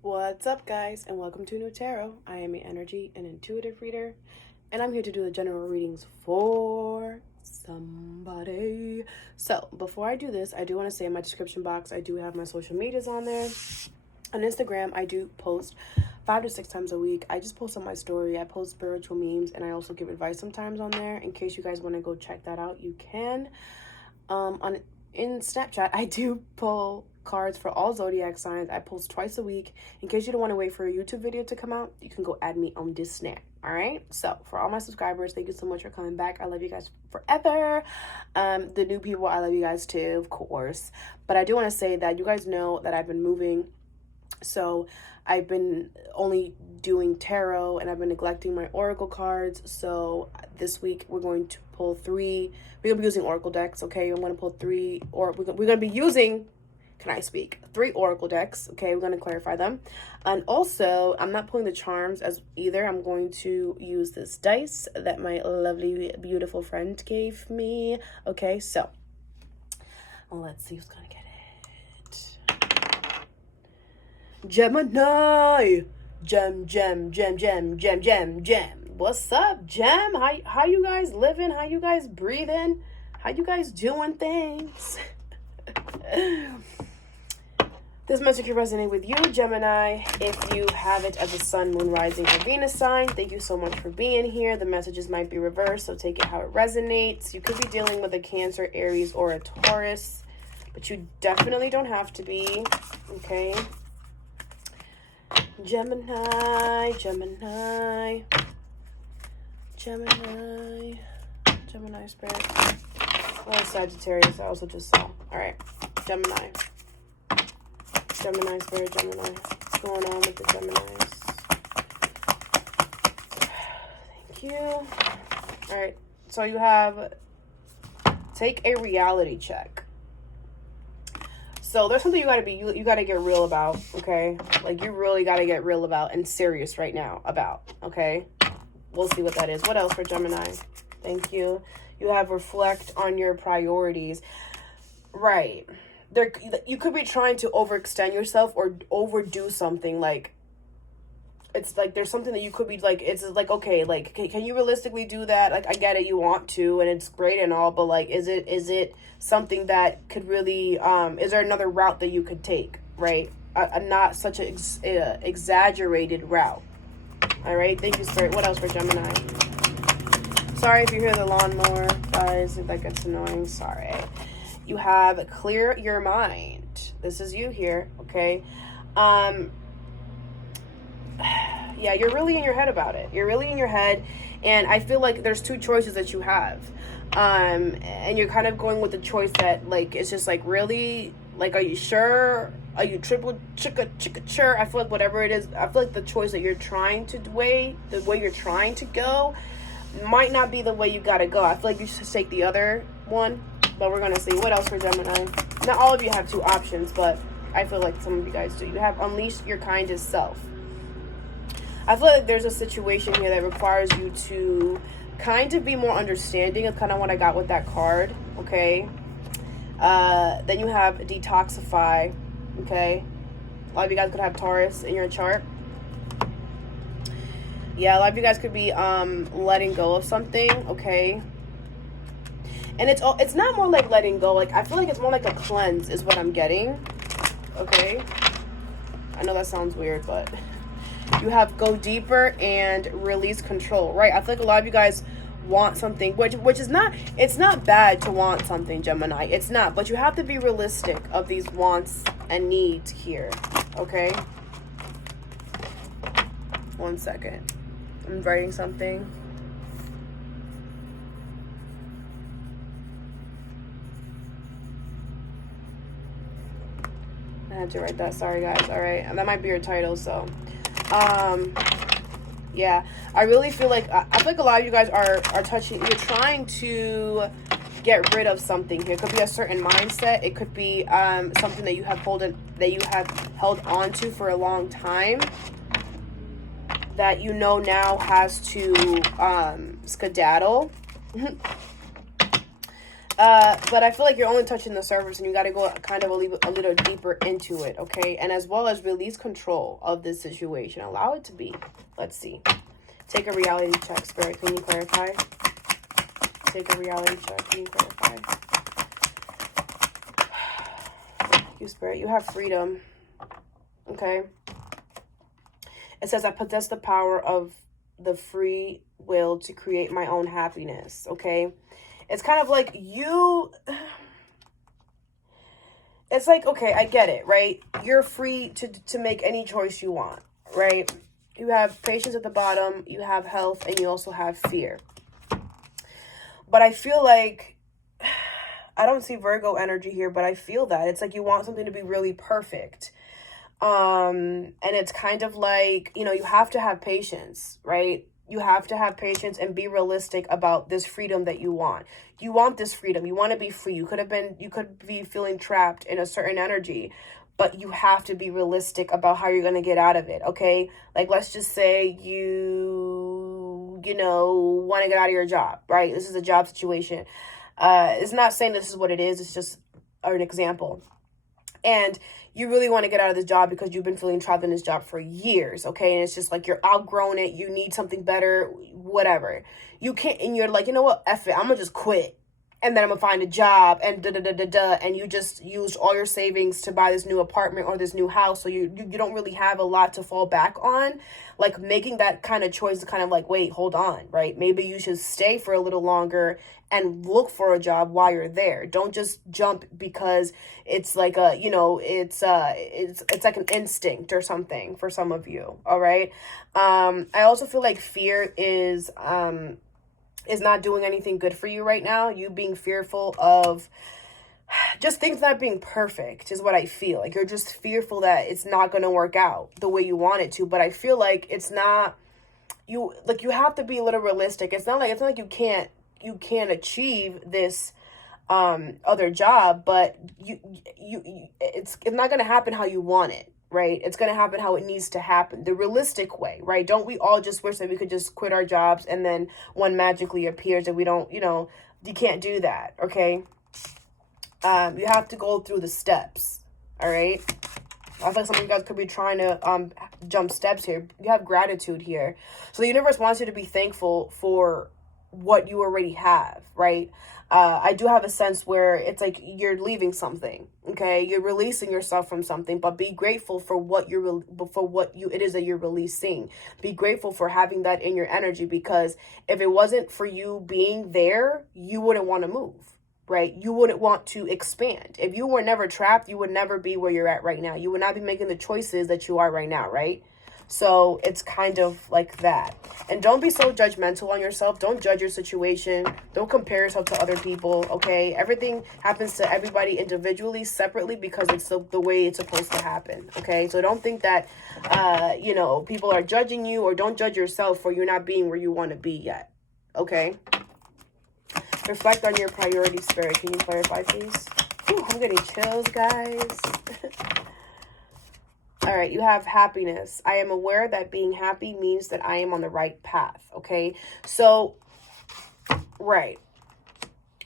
What's up, guys, and welcome to New Tarot. I am an energy and intuitive reader, and I'm here to do the general readings for somebody. So, before I do this, I do want to say in my description box, I do have my social medias on there. On Instagram, I do post 5 to 6 times a week. I just post on my story. I post spiritual memes, and I also give advice sometimes on there. In case you guys want to go check that out, you can. In Snapchat, I do pull cards for all zodiac signs. I post twice a week. In case you don't want to wait for a YouTube video to come out, you can go add me on this Snap. All right. So for all my subscribers, thank you so much for coming back. I love you guys forever. The new people, I love you guys too, of course. But I do want to say that you guys know that I've been moving. So I've been only doing tarot and I've been neglecting my oracle cards. So this week we're going to pull 3. We're going to be using oracle decks, okay? I'm going to pull 3, or we're going to be using, can I speak? 3 oracle decks, okay? We're going to clarify them. And also, I'm not pulling the charms as either. I'm going to use this dice that my lovely, beautiful friend gave me. Okay, so let's see who's going to get it. Gemini! Gem. What's up, Gem? How you guys living? How you guys breathing? How you guys doing things? This message can resonate with you, Gemini. If you have it as a sun, moon, rising, or Venus sign, thank you so much for being here. The messages might be reversed, so take it how it resonates. You could be dealing with a Cancer, Aries, or a Taurus, but you definitely don't have to be, okay? Gemini spirit. Oh, Sagittarius, I also just saw. All right, Gemini spirit, Gemini. What's going on with the Geminis? Thank you. All right, so you have take a reality check. So there's something you gotta get real about, okay? Like you really gotta get real about and serious right now about, okay? We'll see what that is. What else for Gemini? Thank you. You have reflect on your priorities. Right. You could be trying to overextend yourself or overdo something. Like, it's like there's something that you could be like, it's like, okay, like, can you realistically do that? Like, I get it, you want to, and it's great and all, but like, is it something that could really, is there another route that you could take, right? Not such an exaggerated route. All right, thank you, Spirit. What else for Gemini? Sorry if you hear the lawnmower, guys, if that gets annoying, sorry. You have clear your mind. This is you here, okay? Yeah, you're really in your head about it. You're really in your head, and I feel like there's 2 choices that you have. And you're kind of going with the choice that, like, it's just like, really, like, are you sure? Are you triple chicka sure? I feel like whatever it is, I feel like the choice that you're trying to weigh, the way you're trying to go, might not be the way you gotta go. I feel like you should take the other one, but we're gonna see. What else for Gemini? Not all of you have 2 options, but I feel like some of you guys do. You have unleash your kindest self. I feel like there's a situation here that requires you to kind of be more understanding. Of kind of what I got with that card, okay? Then you have detoxify, okay? A lot of you guys could have Taurus in your chart. Yeah, a lot of you guys could be letting go of something, okay? And it's not more like letting go. Like, I feel like it's more like a cleanse is what I'm getting, okay? I know that sounds weird, but you have go deeper and release control, right? I feel like a lot of you guys want something, which is not, it's not bad to want something, Gemini. It's not, but you have to be realistic of these wants and needs here, okay? 1 second. I'm writing something. I had to write that. Sorry, guys. All right. And that might be your title, so. Yeah. I really feel like, I feel like a lot of you guys are touching, you're trying to get rid of something here. It could be a certain mindset. It could be something that you have held on to for a long time that you know now has to skedaddle. But I feel like you're only touching the surface and you got to go kind of a little deeper into it, okay? And as well as release control of this situation. Allow it to be. Let's see. Take a reality check, Spirit. Can you clarify? Take a reality check. Can you clarify? You, Spirit. You have freedom. Okay? It says, I possess the power of the free will to create my own happiness, okay? It's kind of like it's like, okay, I get it, right? You're free to make any choice you want, right? You have patience at the bottom, you have health, and you also have fear. But I feel like, I don't see Virgo energy here, but I feel that. It's like you want something to be really perfect. And it's kind of like, you have to have patience, right? You have to have patience and be realistic about this freedom that you want. You want this freedom. You want to be free. You could be feeling trapped in a certain energy, but you have to be realistic about how you're going to get out of it. Okay. Like, let's just say you want to get out of your job, right? This is a job situation. It's not saying this is what it is. It's just an example. And you really want to get out of this job because you've been feeling trapped in this job for years, okay? And it's just like you're outgrown it. You need something better, whatever. You can't, and you're like, you know what? F it. I'm going to just quit. And then I'm going to find a job and and you just used all your savings to buy this new apartment or this new house. So you don't really have a lot to fall back on. Like, making that kind of choice is kind of like, wait, hold on, right? Maybe you should stay for a little longer and look for a job while you're there. Don't just jump because it's like it's like an instinct or something for some of you. All right. I also feel like fear is not doing anything good for you right now. You being fearful of just things not being perfect is what I feel. Like, you're just fearful that it's not going to work out the way you want it to. But I feel like it's not, you have to be a little realistic. It's not like you can't achieve this other job, but it's not going to happen how you want it, right? It's going to happen how it needs to happen, the realistic way, right? Don't we all just wish that we could just quit our jobs and then one magically appears that we don't, you can't do that, okay? You have to go through the steps, all right? I feel like some of you guys could be trying to jump steps here. You have gratitude here. So the universe wants you to be thankful for what you already have, right? I do have a sense where it's like you're leaving something, okay? You're releasing yourself from something, but be grateful for it is that you're releasing. Be grateful for having that in your energy, because if it wasn't for you being there, you wouldn't want to move, right? You wouldn't want to expand. If you were never trapped, you would never be where you're at right now. You would not be making the choices that you are right now, right? So it's kind of like that. And don't be so judgmental on yourself. Don't judge your situation. Don't compare yourself to other people, okay? Everything happens to everybody individually, separately, because it's the way it's supposed to happen, okay? So don't think that, people are judging you, or don't judge yourself for you not being where you want to be yet, okay? Reflect on your priority, Spirit. Can you clarify, please? Ooh, I'm getting chills, guys. All right, you have happiness. I am aware that being happy means that I am on the right path, okay? So, right.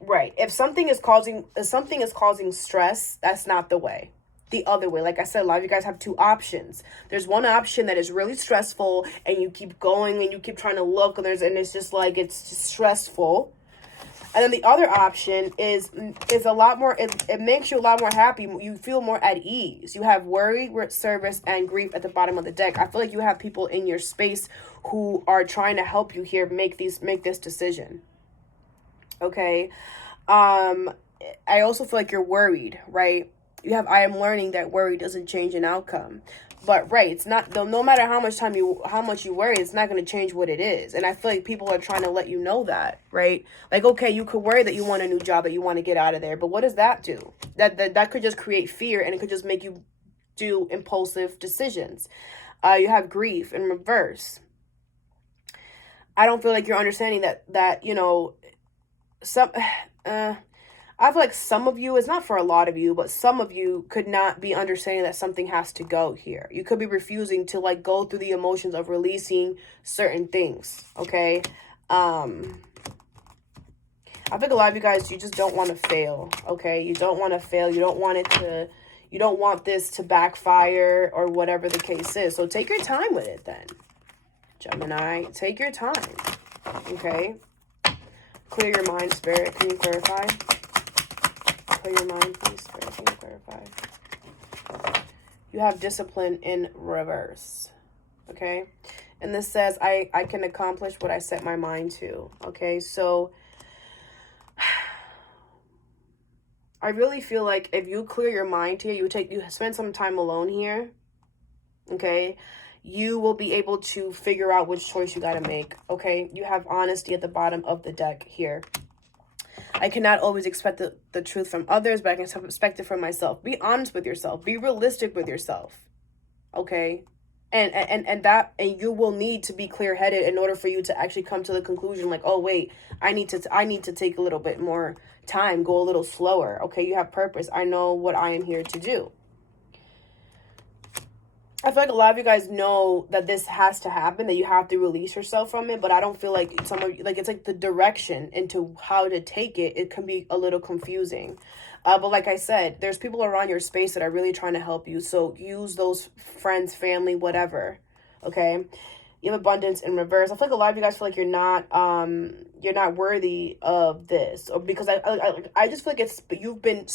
If something is causing stress, that's not the way. The other way. Like I said, a lot of you guys have two options. There's one option that is really stressful, and you keep going and you keep trying to look, and it's just like, it's just stressful. And then the other option is a lot more, it makes you a lot more happy. You feel more at ease. You have worry, service, and grief at the bottom of the deck. I feel like you have people in your space who are trying to help you here make this decision. Okay. I also feel like you're worried, right? You have, I am learning that worry doesn't change an outcome. But right, it's not, no matter how much you worry, it's not going to change what it is. And I feel like people are trying to let you know that, right? Like, okay, you could worry that you want a new job, that you want to get out of there, but what does that do? That could just create fear, and it could just make you do impulsive decisions. You have grief in reverse. I don't feel like you're understanding that I feel like some of you, it's not for a lot of you, but some of you could not be understanding that something has to go here. You could be refusing to go through the emotions of releasing certain things, okay? I I think a lot of you guys, you just don't want to fail, okay? You don't want to fail. You don't want it to, you don't want this to backfire or whatever the case is. So take your time with it then, Gemini. Take your time, okay? Clear your mind, Spirit. Can you clarify? Clear your mind, please, Spirit. Can you clarify? You have discipline in reverse, okay? And this says, I can accomplish what I set my mind to, okay? So I really feel like if you clear your mind here, you spend some time alone here, okay? You will be able to figure out which choice you got to make, okay? You have honesty at the bottom of the deck here. I cannot always expect the truth from others, but I can expect it from myself. Be honest with yourself. Be realistic with yourself, okay? And you will need to be clear-headed in order for you to actually come to the conclusion like, oh wait, I need to take a little bit more time, go a little slower. Okay, you have purpose. I know what I am here to do. I feel like a lot of you guys know that this has to happen, that you have to release yourself from it, but I don't feel like some of you, like, it's like the direction into how to take it, it can be a little confusing. But like I said, there's people around your space that are really trying to help you. So use those friends, family, whatever. Okay. You have abundance in reverse. I feel like a lot of you guys feel like you're not worthy of this, or because I just feel like you've been,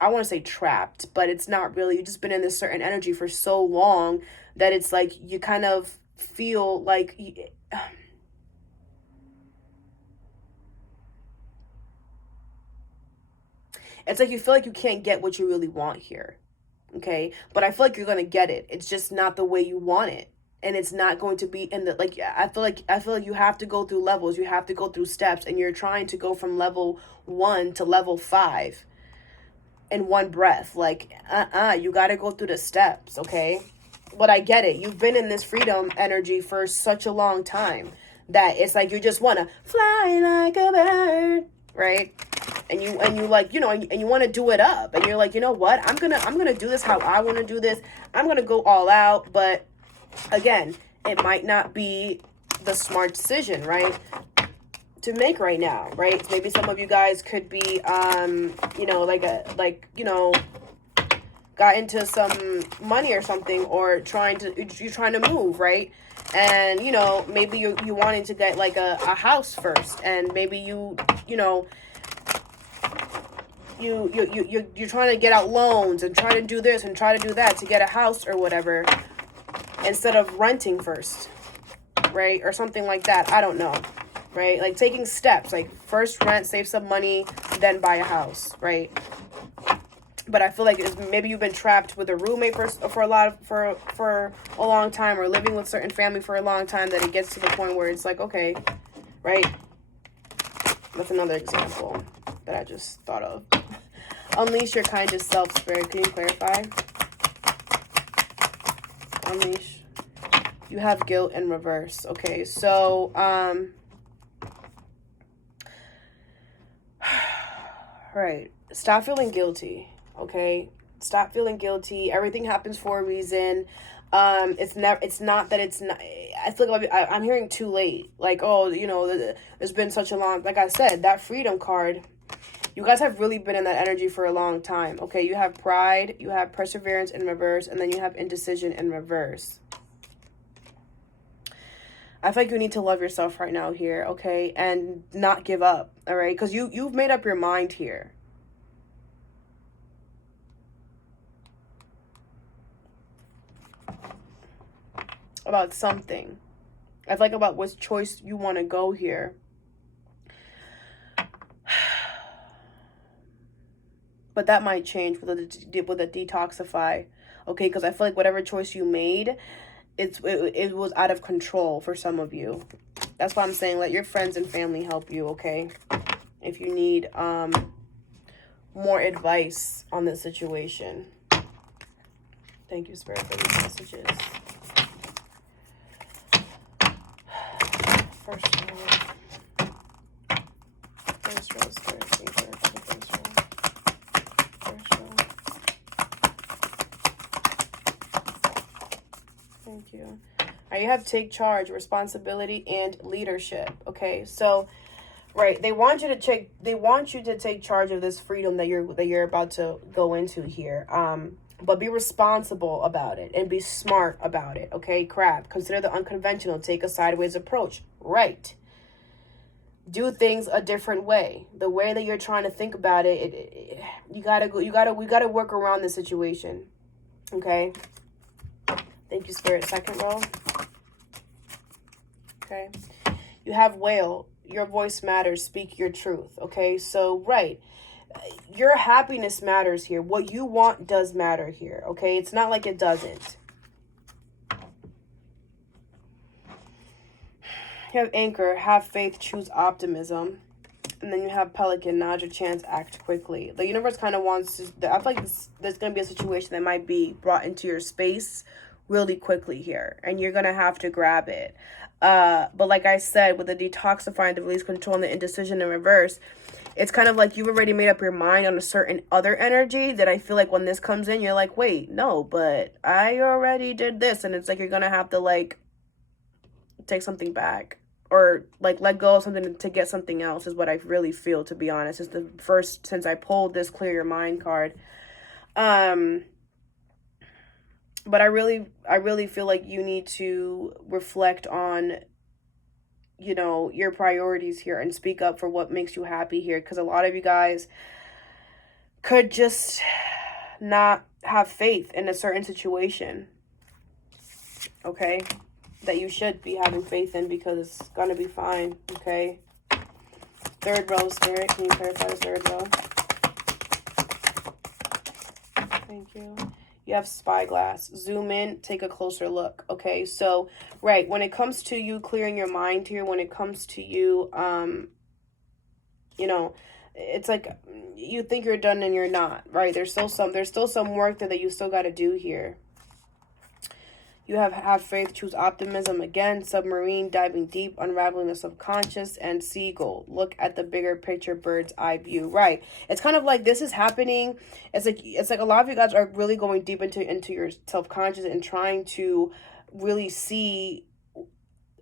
I want to say trapped, but it's not really. You've just been in this certain energy for so long that it's like you kind of feel like it's like you feel like you can't get what you really want here. Okay. But I feel like you're going to get it. It's just not the way you want it. And it's not going to be in the, like, I feel like you have to go through levels. You have to go through steps, and you're trying to go from level 1 to level 5 in one breath. Like, you got to go through the steps. Okay. But I get it. You've been in this freedom energy for such a long time that it's like you just want to fly like a bird, right? And you like, you know, and you want to do it up, and you're like, you know what, I'm gonna do this how I want to do this. I'm gonna go all out. But again, it might not be the smart decision, right, to make right now, right? Maybe some of you guys could be you know, got into some money or something, or you're trying to move, right? And you know, maybe you wanting to get like a house first, and maybe you're trying to get out loans and try to do this and try to do that to get a house or whatever, instead of renting first, right? Or something like that. I don't know, right? Like taking steps, like first rent, save some money, then buy a house, right? But I feel like maybe you've been trapped with a roommate for a long time, or living with certain family for a long time, that it gets to the point where it's like, okay, right? That's another example that I just thought of. Unleash your kindest self, Spirit. Can you clarify? Unleash. You have guilt in reverse. Okay, so right. Stop feeling guilty. Okay, stop feeling guilty. Everything happens for a reason. It's not that it's not. I feel like I'm hearing too late. Like, oh, you know, there's been such a long. Like I said, that freedom card. You guys have really been in that energy for a long time. Okay, you have pride, you have perseverance in reverse, and then you have indecision in reverse. I feel like you need to love yourself right now here, okay, and not give up. All right, because you've made up your mind here. About something. I feel like about which choice you want to go here. But that might change with the detoxify, okay? Because I feel like whatever choice you made, it was out of control for some of you. That's why I'm saying let your friends and family help you, okay? If you need more advice on this situation. Thank you, Spirit, for these messages. First row. First row, Spirit. Thank you for the first row. First row. Thank you. All right, you have take charge, responsibility, and leadership. Okay, so Right. They want you to take charge of this freedom that you're about to go into here. But be responsible about it and be smart about it. Okay, crab. Consider the unconventional. Take a sideways approach. Right. Do things a different way. The way that you're trying to think about it, we gotta work around the situation. Okay. Thank you, Spirit. Second row. Okay. You have whale. Your voice matters. Speak your truth. Okay. So, right. Your happiness matters here. What you want does matter here. Okay. It's not like it doesn't. You have anchor. Have faith. Choose optimism. And then you have pelican. Nod your chance. Act quickly. The universe kind of wants to... I feel like there's going to be a situation that might be brought into your space really quickly here. And you're going to have to grab it. But like I said, with the detoxifying, the release, control, and the indecision in reverse, it's kind of like you've already made up your mind on a certain other energy that I feel like when this comes in, you're like, wait, no, but I already did this. And it's like you're going to have to like take something back or like let go of something to get something else is what I really feel, to be honest. It's the first since I pulled this clear your mind card. But I really feel like you need to reflect on, you know, your priorities here and speak up for what makes you happy here. Because a lot of you guys could just not have faith in a certain situation. Okay? That you should be having faith in because it's going to be fine. Okay? Third row, Spirit. Can you clarify the third row? Thank you. You have spyglass. Zoom in, take a closer look. Okay, so, right, when it comes to you clearing your mind here, when it comes to you, you know, it's like you think you're done and you're not, right? There's still some work that you still got to do here. You have faith, choose optimism again, submarine, diving deep, unraveling the subconscious, and seagull. Look at the bigger picture, bird's eye view. Right. It's kind of like this is happening. It's like a lot of you guys are really going deep into your self-conscious and trying to really see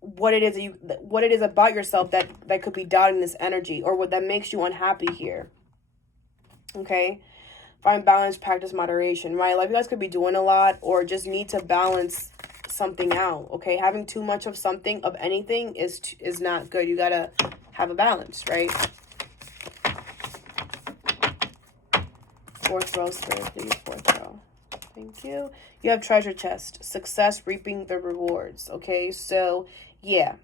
what it is about yourself that could be doubting this energy or what that makes you unhappy here. Okay. Find balance, practice moderation, right? Like you guys could be doing a lot or just need to balance something out, okay? Having too much of something, of anything, is not good. You gotta have a balance, right? Fourth row, Spirit, please. Fourth row. Thank you. You have treasure chest. Success, reaping the rewards, okay? So, yeah.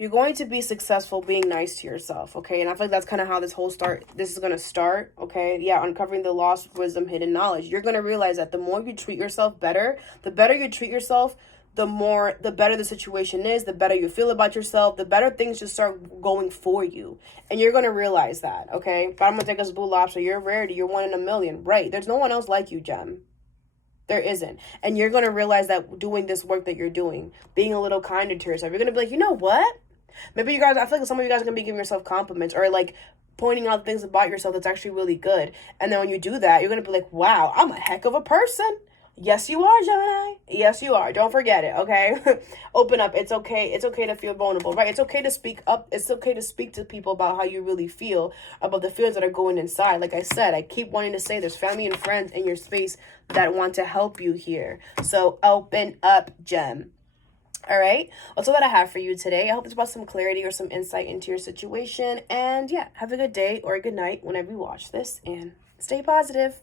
You're going to be successful being nice to yourself, okay? And I feel like that's kind of how this is going to start, okay? Yeah, uncovering the lost wisdom, hidden knowledge. You're going to realize that the more you treat yourself better, the better you treat yourself, the better the situation is, the better you feel about yourself, the better things just start going for you. And you're going to realize that, okay? But I'm going to take us Blue Lobster. You're a rarity. You're one in a million. Right. There's no one else like you, Gem. There isn't. And you're going to realize that doing this work that you're doing, being a little kinder to yourself, you're going to be like, you know what? Maybe you guys, I feel like some of you guys are going to be giving yourself compliments or like pointing out things about yourself that's actually really good. And then when you do that, you're going to be like, wow, I'm a heck of a person. Yes, you are, Gemini. Yes, you are. Don't forget it, okay? Open up. It's okay. It's okay to feel vulnerable, right? It's okay to speak up. It's okay to speak to people about how you really feel, about the feelings that are going inside. Like I said, I keep wanting to say there's family and friends in your space that want to help you here. So open up, Gem. All right, that's all that I have for you today. I hope this brought some clarity or some insight into your situation. And yeah, have a good day or a good night whenever you watch this, and stay positive.